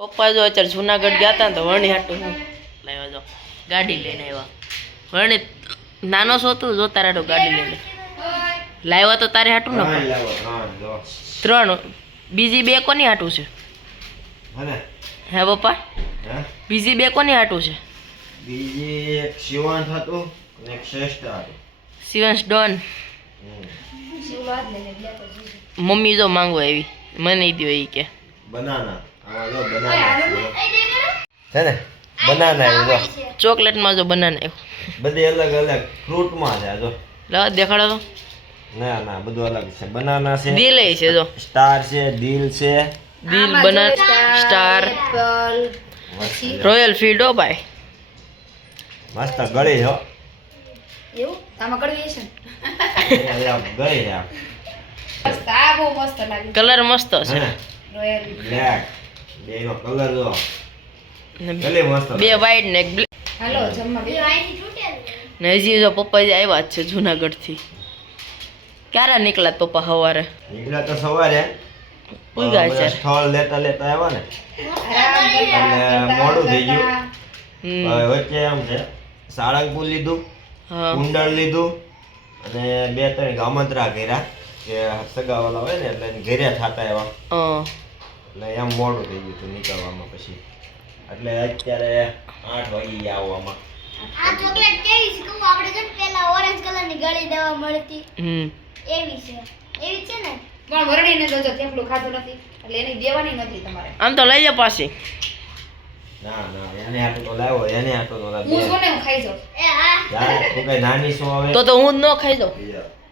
પપ્પા જો અત્યારે જુનાગઢ ગયા હતા ને તો વણી હાટું હું લાવ્યા જો ગાડી લઈને આવ્યા. વણી નાનો છો તું જો તારે હાટું ગાડી લઈને લાવ્યા તો તારે હાટું ને ત્રણ. બીજી બે કોની હાટું છે હે પપ્પા? બીજી બે કોની હાટું છે? બીજી એક શિવાંશ હતું અને એક શ્રેષ્ઠ હતું. શિવાંશ ડોન. મમ્મી જો માંગો આવી મને દો એ કે બનાના. આમાં જો બનાના છે ને, બનાના આવ્યું જો ચોકલેટમાં જો બનાના આવ્યું. બધી અલગ અલગ ફ્રૂટમાં છે જો. લાવ દેખાડો તો. ના ના બધું અલગ છે. બનાના છે, દિલ છે જો, સ્ટાર છે, દિલ છે, દિલ બનાના સ્ટાર રોયલ ફીડ હો ભાઈ. મસ્ત ગળી હો. એવું આમાં કડવી છે ગળી છે મસ્ત. આ બહુ મસ્ત લાગે. કલર મસ્ત છે. રોયલ બ્લેક બેનો કલર જો ગળી મસ્ત. બે વાઈટ ને એક બ્લેક. હાલો જમવા બે ને હજી જો પપ્પા જે આવ્યા જ છે જુનાગઢ થી. ક્યારે નીકળ્યા પપ્પા? સવારે નીકળ્યા તો સવારે પૂગ્યા છે. સ્થળ લેતા લેતા આવ્યા ને એટલે મોડું થઈ ગયું. હવે વચ્ચે એમ છે સાળંગપુર લીધું, હા કુંડળ લીધું અને બે ત્રણ ગામત્રા કર્યા કે સગાવાલા હોય ને એટલે ઘેરે થતા એવા એટલે એમ મોડું થઈ ગયું હતું નીકળવામાં. પછી એટલે અત્યારે 8 વાગી ગયા આવવામાં. આ ચોકલેટ કેવી છે કહું? આપણે જો પેલા ઓરેન્જ કલરની ગળી દેવા મળતી એવી છે. એવી છે ને પણ વરણીને તો જો થેપલું ખાધું નથી એટલે એની દેવાની નથી તમારે. આમ તો લઈ જા પાછી. ના ના એને હાટું તો લાવ્યો, એને હાટું તો હું સોને હું ખાઈ જાઉં. એ આ યાર તું કઈ નાની શું આવે તો હું જ ન ખાઈ દઉં.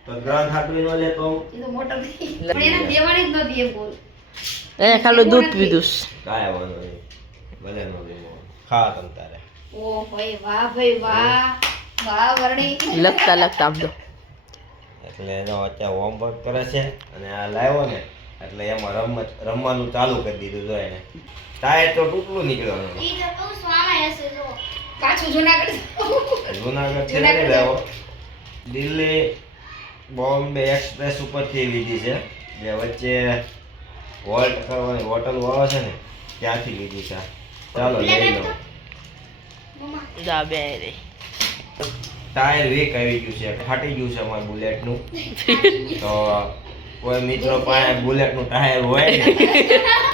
તો ગ્રંથ હાટું ન લેતો એ તો મોટો નથી પણ એને દેવાની જ નથી એમ બોલ. એને ખાલી દૂધ પીધું. કાંઈ વાંધો નહીં, ભલે નો લેવો, ખા તમ તારે. ઓ ભાઈ વાહ ભાઈ વાહ વાહ વરણી. લખતા લખતા આમ તો એટલે એનો અત્યારે હોમવર્ક કરે છે અને આ લાવ્યો ને એટલે એમાં રમવાનું ચાલુ કરી દીધું. જો એને ટાયર તો તૂટલું નીકળવાનું. ઈ તો કહું છું આમાં હશે જો. પાછું જુનાગઢ જુનાગઢ થી નથી લાવ્યો, દિલ્હી બોમ્બે એક્સપ્રેસ ઉપરથી લીધી છે. જે વચ્ચે વોલ્ટ કરવાની હોટલ આવે છે ને ત્યાંથી લીધી છે. ચાલો લઈ લો. જા બે રે. ટાયર વીક આવી ગયું છે, ફાટી ગયું છે અમારું બુલેટનું. તો કોઈ મિત્રો પાસે બુલેટનું ટાયર હોય ને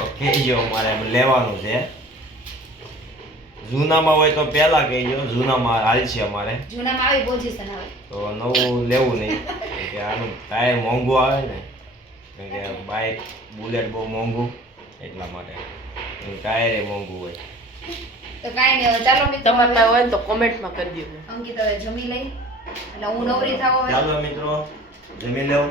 તો કહેજો, અમારે લેવાનું છે. જૂનામાં હોય તો પહેલા કહેજો, જૂનામાં હાલશે અમારે. જૂનામાં આવી પોઝિશન આવે તો નવું લેવું નહીં કે આનું ટાયર મોંઘું આવે ને, કારણ કે બાઇક બુલેટ બહુ મોંઘું એટલા માટે ટાયર એ મોંઘું હોય. તો કાંઈ નહીં. હવે ચાલો મિત્રો તમારે પાસે હોય ને તો કોમેન્ટમાં કરી દેજો. અંકિત હવે જમી લઈ એટલે હું નવરી થાવ હવે. ચાલો મિત્રો જમી લઉં.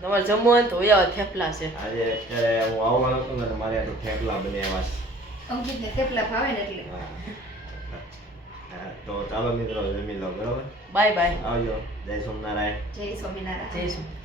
તમારે જમવું હોય ને તો ઓયા થેપલા છે. આજે અત્યારે હું આવવાનો હતો ને તો મારે આટલું થેપલા બનાવ્યા છે. અંકિતને થેપલા ભાવે ને એટલે. હા, તો ચાલો મિત્રો જમી લો, બરોબર? Bye bye. આવજો. જય સોમનારાયણ. જય સ્વામિનારાયણ. જય શ્રી